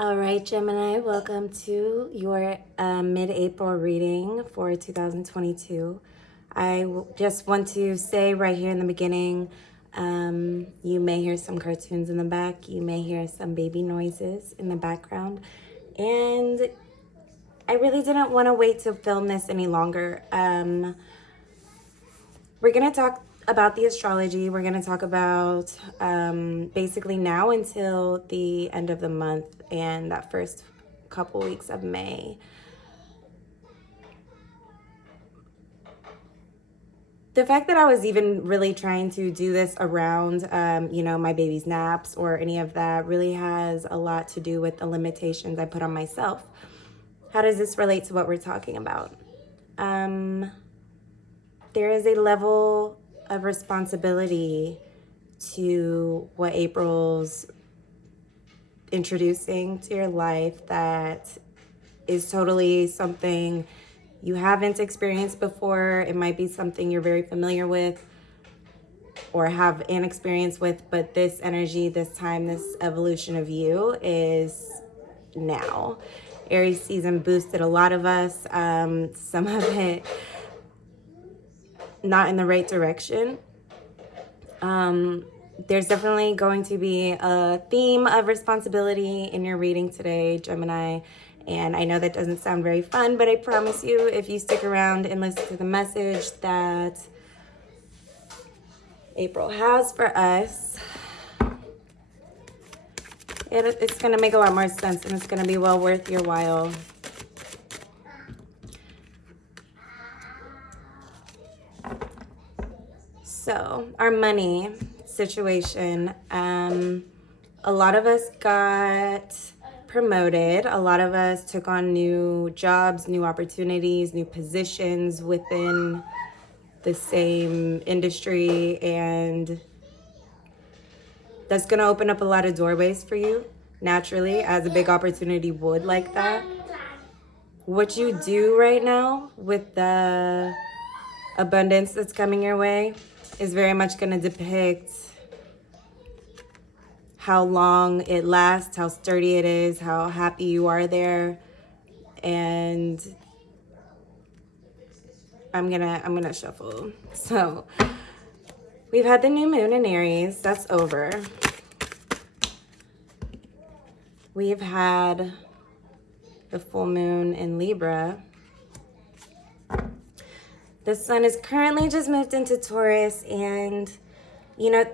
All right, Gemini, welcome to your mid-April reading for 2022. Just want to say right here in the beginning, you may hear some cartoons in the back. You may hear some baby noises in the background. And I really didn't want to wait to film this any longer. We're going to talk about the astrology. We're going to talk about basically now until the end of the month and that first couple weeks of May. The fact that I was even really trying to do this around, my baby's naps or any of that really has a lot to do with the limitations I put on myself. How does this relate to what we're talking about? There is a level of responsibility to what April's introducing to your life that is totally something you haven't experienced before. It might be something you're very familiar with or have an experience with, but this energy, this time, this evolution of you is now. Aries season boosted a lot of us, some of it not in the right direction. There's definitely going to be a theme of responsibility in your reading today, Gemini. And I know that doesn't sound very fun, but I promise you, if you stick around and listen to the message that April has for us, it's going to make a lot more sense and it's going to be well worth your while. So, our money situation, a lot of us got promoted. A lot of us took on new jobs, new opportunities, new positions within the same industry, and that's going to open up a lot of doorways for you naturally, as a big opportunity would like that. What you do right now with the abundance that's coming your way is very much going to depict how long it lasts, how sturdy it is, how happy you are there. And I'm gonna shuffle. So we've had the new moon in Aries, that's over. We've had the full moon in Libra. The sun is currently just moved into Taurus, and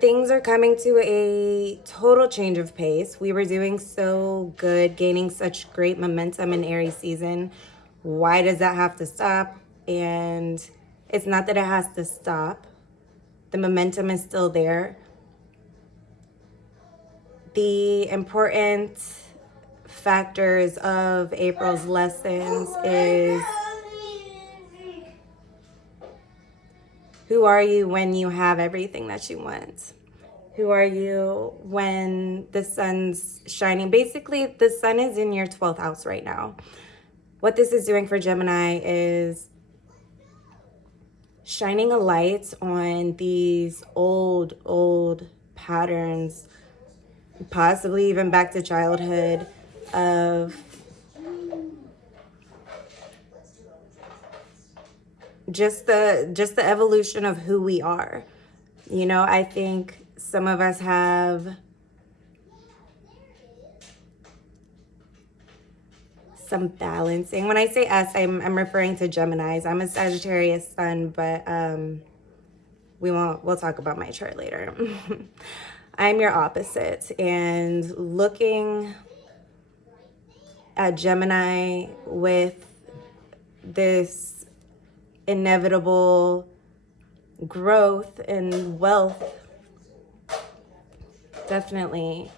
things are coming to a total change of pace. We were doing so good, gaining such great momentum in Aries season. Why does that have to stop? And it's not that it has to stop. The momentum is still there. The important factors of April's lessons is: who are you when you have everything that you want? Who are you when the sun's shining? Basically, the sun is in your 12th house right now. What this is doing for Gemini is shining a light on these old patterns, possibly even back to childhood, of just the evolution of who we are. I think some of us have some balancing. When I say us, I'm referring to Geminis. I'm a Sagittarius sun, but we'll talk about my chart later. I'm your opposite, and looking at Gemini with this inevitable growth and wealth, definitely,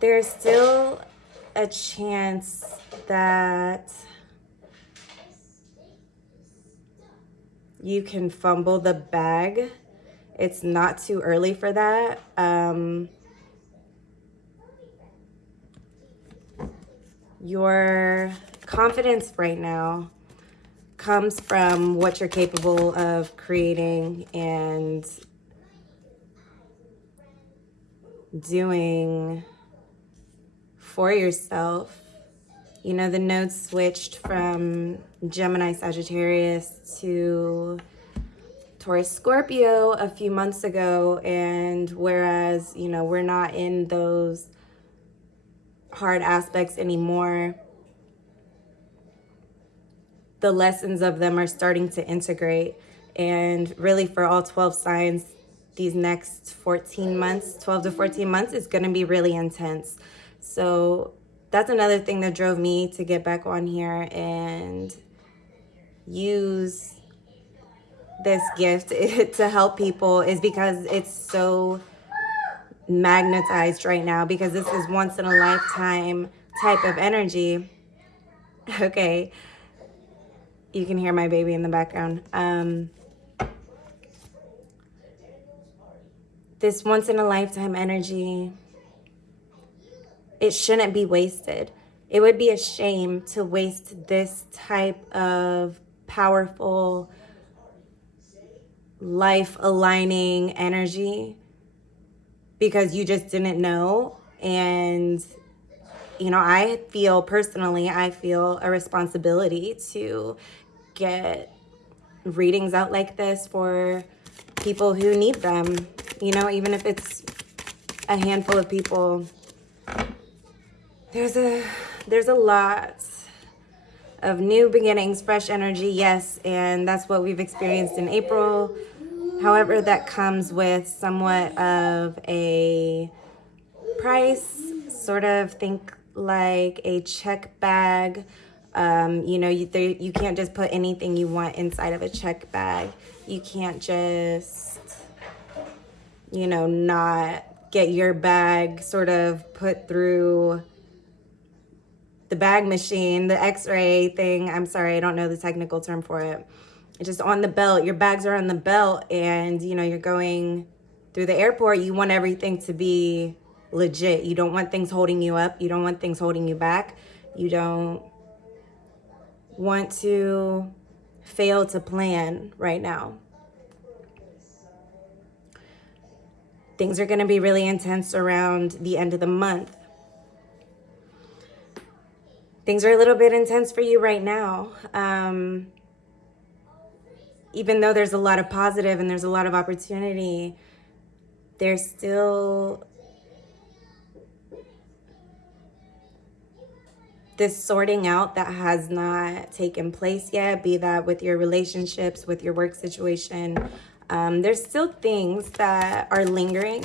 there's still a chance that you can fumble the bag. It's not too early for that. Your confidence right now comes from what you're capable of creating and doing for yourself. You know, the nodes switched from Gemini Sagittarius to Taurus Scorpio a few months ago, and whereas, you know, we're not in those hard aspects anymore, the lessons of them are starting to integrate. And really for all 12 signs, these next 14 months, 12 to 14 months is going to be really intense. So that's another thing that drove me to get back on here and use this gift to help people, is because it's so magnetized right now, because this is once in a lifetime type of energy. Okay, you can hear my baby in the background. This once in a lifetime energy, it shouldn't be wasted. It would be a shame to waste this type of powerful, life aligning energy because you just didn't know. And, you know, I feel a responsibility to get readings out like this for people who need them, you know, even if it's a handful of people. There's a lot of new beginnings, fresh energy, yes, and that's what we've experienced in April. However, that comes with somewhat of a price, sort of think like a check bag. You know, you can't just put anything you want inside of a check bag. You can't just, you know, not get your bag sort of put through the bag machine, the x-ray thing. I'm sorry, I don't know the technical term for it. It's just on the belt. Your bags are on the belt, and, you know, you're going through the airport. You want everything to be legit. You don't want things holding you up. You don't want things holding you back. You don't want to fail to plan right now. Things are going to be really intense around the end of the month. Things are a little bit intense for you right now. Even though there's a lot of positive and there's a lot of opportunity, there's still this sorting out that has not taken place yet, be that with your relationships, with your work situation. There's still things that are lingering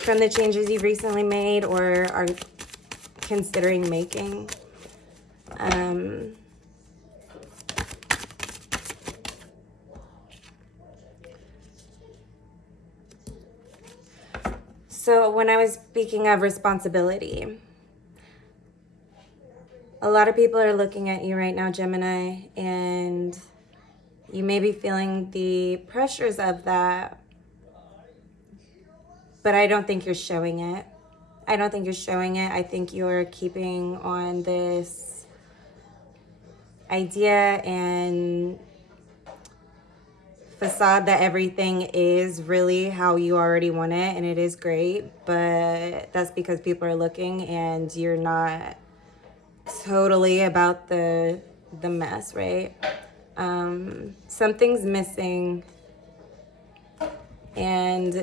from the changes you've recently made or are considering making. So when I was speaking of responsibility, a lot of people are looking at you right now, Gemini, and you may be feeling the pressures of that, but I don't think you're showing it. I don't think you're showing it. I think you're keeping on this idea and facade that everything is really how you already want it, and it is great, but that's because people are looking and you're not totally about the mess, right? Something's missing. And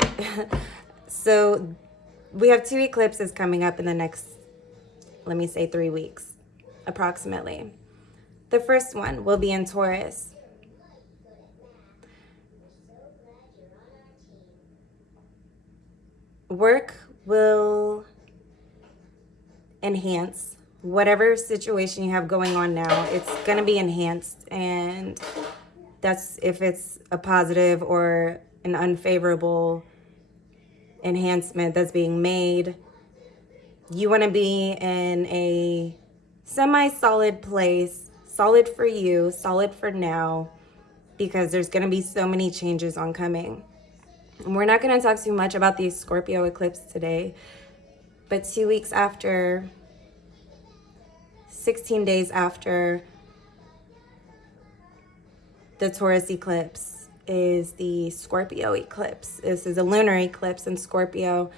so we have 2 eclipses coming up in the next, let me say, 3 weeks, approximately. The first one will be in Taurus. Work will enhance whatever situation you have going on now. It's going to be enhanced, and that's if it's a positive or an unfavorable enhancement that's being made. You want to be in a semi-solid place, solid for you, solid for now, because there's going to be so many changes oncoming. And we're not going to talk too much about the Scorpio eclipse today, but 2 weeks after, 16 days after the Taurus eclipse is the Scorpio eclipse. This is a lunar eclipse in Scorpio.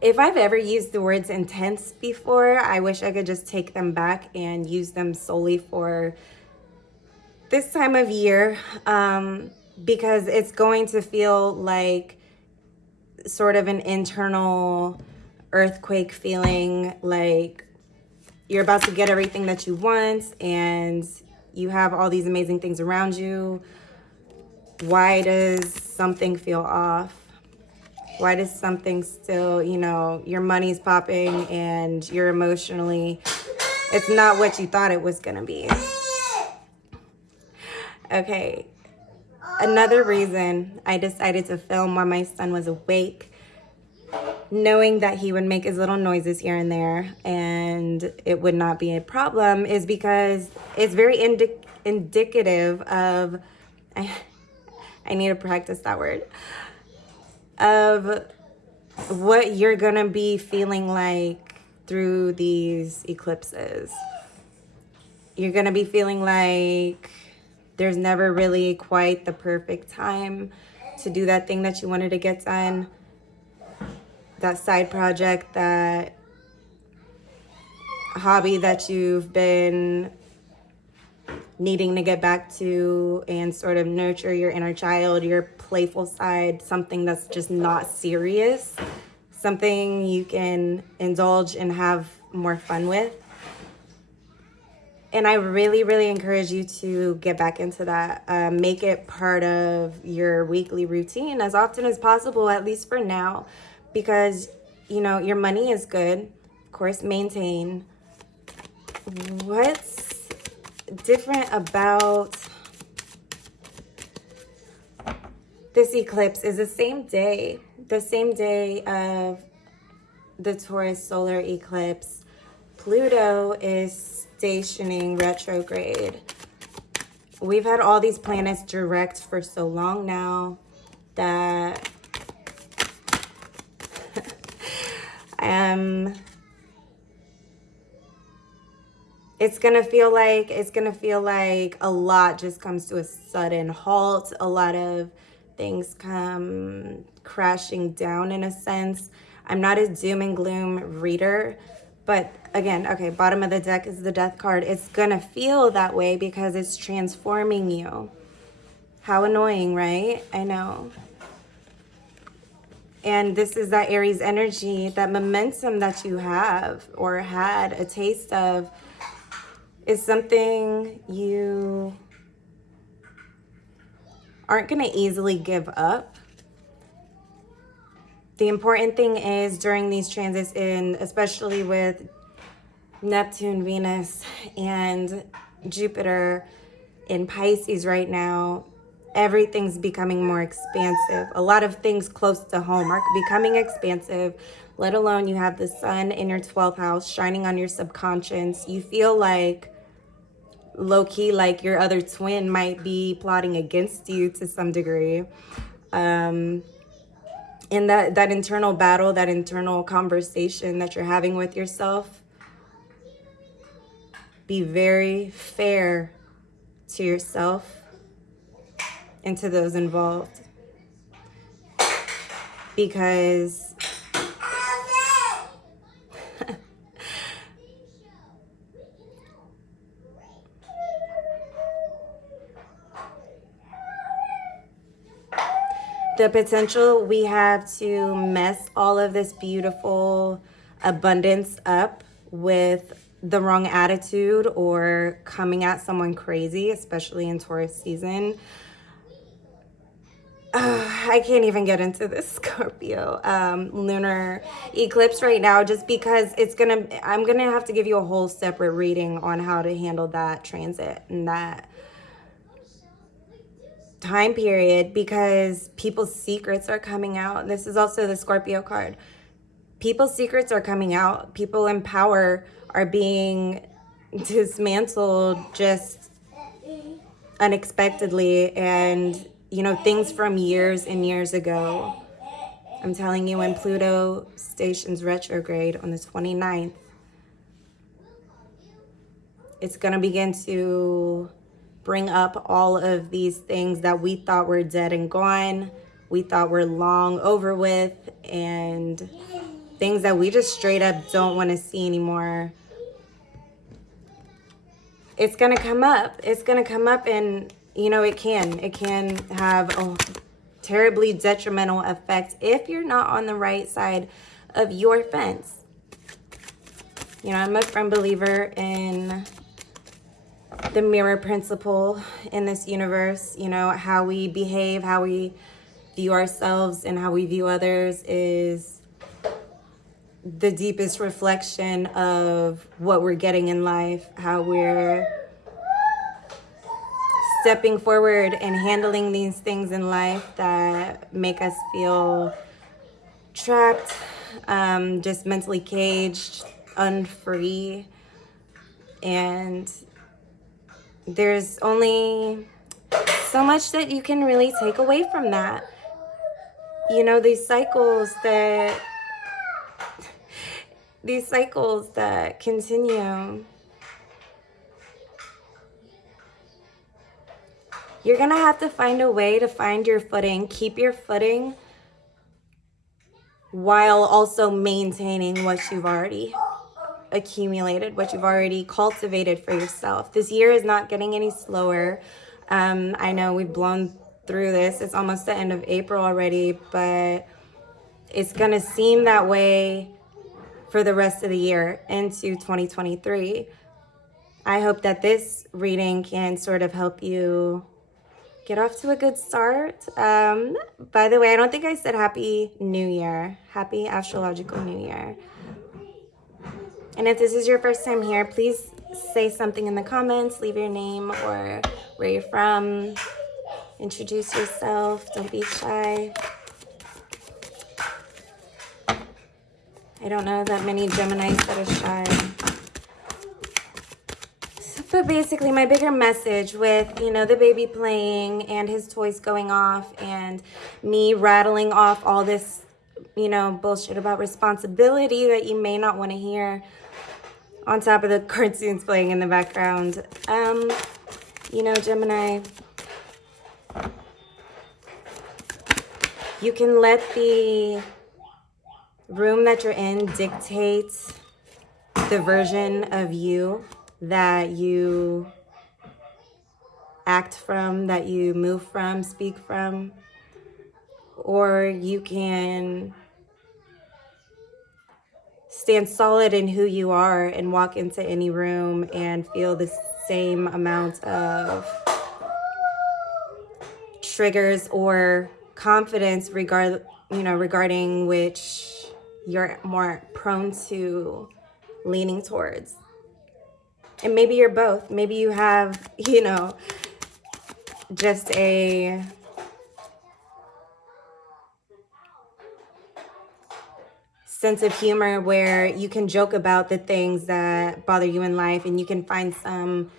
If I've ever used the words intense before, I wish I could just take them back and use them solely for this time of year, because it's going to feel like sort of an internal earthquake feeling, like you're about to get everything that you want and you have all these amazing things around you. Why does something feel off? Why does something still, your money's popping and you're emotionally, it's not what you thought it was gonna be. Okay, another reason I decided to film while my son was awake, knowing that he would make his little noises here and there and it would not be a problem, is because it's very indicative of, I need to practice that word, of what you're gonna be feeling like through these eclipses. You're gonna be feeling like there's never really quite the perfect time to do that thing that you wanted to get done, that side project, that hobby that you've been needing to get back to and sort of nurture your inner child, your playful side, something that's just not serious, something you can indulge and have more fun with. And I really, really encourage you to get back into that. Make it part of your weekly routine as often as possible, at least for now, because, your money is good. Of course, maintain. What's different about this eclipse is the same day of the Taurus solar eclipse, Pluto is stationing retrograde. We've had all these planets direct for so long now that it's gonna feel like a lot just comes to a sudden halt. A lot of things come crashing down in a sense. I'm not a doom and gloom reader, but again, okay, bottom of the deck is the death card. It's gonna feel that way because it's transforming you. How annoying, right? I know. And this is that Aries energy, that momentum that you have or had a taste of is something you aren't gonna easily give up. The important thing is during these transits, especially with Neptune, Venus, and Jupiter in Pisces right now, everything's becoming more expansive. A lot of things close to home are becoming expansive, let alone you have the sun in your 12th house shining on your subconscious. You feel like low-key like your other twin might be plotting against you to some degree. And that internal battle, that internal conversation that you're having with yourself, be very fair to yourself and to those involved. Because the potential we have to mess all of this beautiful abundance up with the wrong attitude or coming at someone crazy, especially in Taurus season. I can't even get into this Scorpio lunar eclipse right now, just because I'm gonna have to give you a whole separate reading on how to handle that transit and that time period, because people's secrets are coming out. This is also the Scorpio card. People's secrets are coming out. People in power are being dismantled just unexpectedly, and things from years and years ago. I'm telling you, when Pluto stations retrograde on the 29th, it's gonna begin to bring up all of these things that we thought were dead and gone, we thought were long over with, and things that we just straight up don't want to see anymore. It's going to come up. It's going to come up, and, you know, it can have a terribly detrimental effect if you're not on the right side of your fence. You know, I'm a firm believer in the mirror principle in this universe. You know, how we behave, how we view ourselves, and how we view others is the deepest reflection of what we're getting in life, how we're stepping forward and handling these things in life that make us feel trapped, just mentally caged, unfree. And there's only so much that you can really take away from that. You know, these cycles that continue. You're going to have to find a way to find your footing, keep your footing, while also maintaining what you've already accumulated, what you've already cultivated for yourself. This year is not getting any slower. I know we've blown through this. It's almost the end of April already, but it's going to seem that way for the rest of the year into 2023. I hope that this reading can sort of help you get off to a good start. By the way, I don't think I said Happy New Year. Happy Astrological New Year. And if this is your first time here, please say something in the comments. Leave your name or where you're from. Introduce yourself. Don't be shy. I don't know that many Geminis that are shy. But basically, my bigger message with, you know, the baby playing and his toys going off and me rattling off all this, you know, bullshit about responsibility that you may not want to hear on top of the cartoons playing in the background. You know, Gemini, you can let the room that you're in dictate the version of you that you act from, that you move from, speak from, or you can stand solid in who you are and walk into any room and feel the same amount of triggers or confidence regarding which you're more prone to leaning towards. And maybe you're both. Maybe you have, you know, just a sense of humor where you can joke about the things that bother you in life and you can find some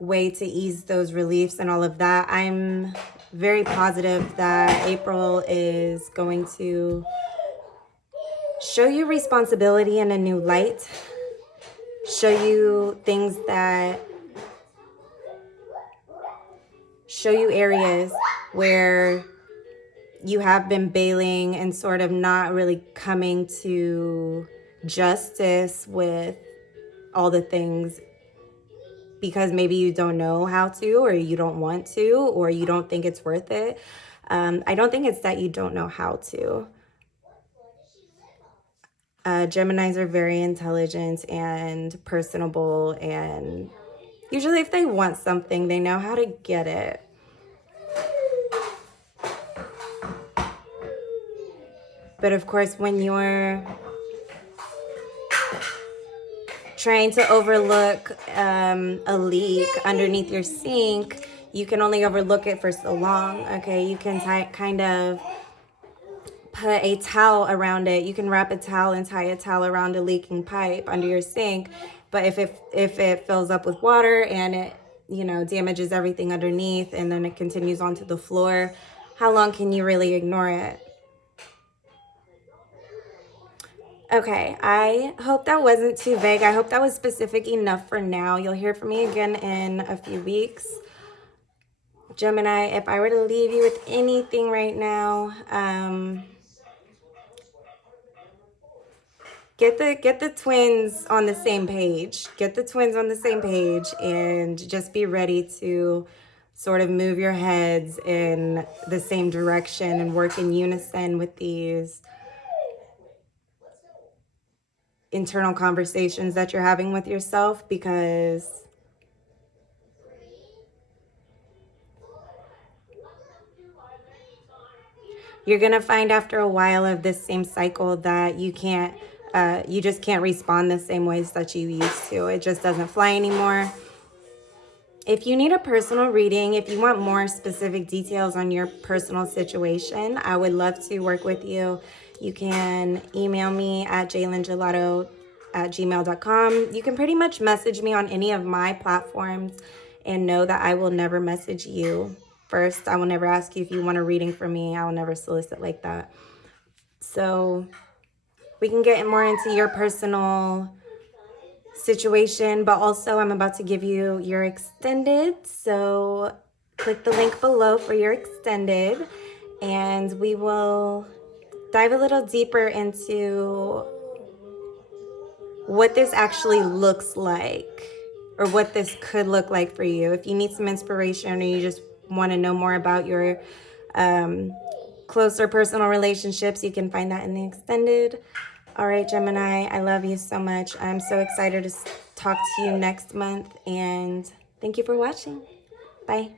way to ease those reliefs and all of that. I'm very positive that April is going to show you responsibility in a new light, show you things that show you areas where you have been bailing and sort of not really coming to justice with all the things because maybe you don't know how to, or you don't want to, or you don't think it's worth it. I don't think it's that you don't know how to. Geminis are very intelligent and personable, and usually if they want something, they know how to get it. But of course, when you're trying to overlook a leak underneath your sink, you can only overlook it for so long, okay? You can kind of put a towel around it. You can wrap a towel and tie a towel around a leaking pipe under your sink. But if it fills up with water and it, you know, damages everything underneath and then it continues onto the floor, how long can you really ignore it? Okay, I hope that wasn't too vague. I hope that was specific enough for now. You'll hear from me again in a few weeks. Gemini, if I were to leave you with anything right now, get the twins on the same page. Get the twins on the same page and just be ready to sort of move your heads in the same direction and work in unison with these internal conversations that you're having with yourself, because you're going to find after a while of this same cycle that you just can't respond the same ways that you used to. It just doesn't fly anymore. If you need a personal reading, if you want more specific details on your personal situation, I would love to work with you. You can email me at jaylengelato@gmail.com. You can pretty much message me on any of my platforms and know that I will never message you first. I will never ask you if you want a reading from me. I will never solicit like that. So we can get more into your personal situation, but also I'm about to give you your extended, so click the link below for your extended, and we will dive a little deeper into what this actually looks like, or what this could look like for you. If you need some inspiration or you just want to know more about your closer personal relationships, you can find that in the extended. All right, Gemini, I love you so much. I'm so excited to talk to you next month, and thank you for watching. Bye.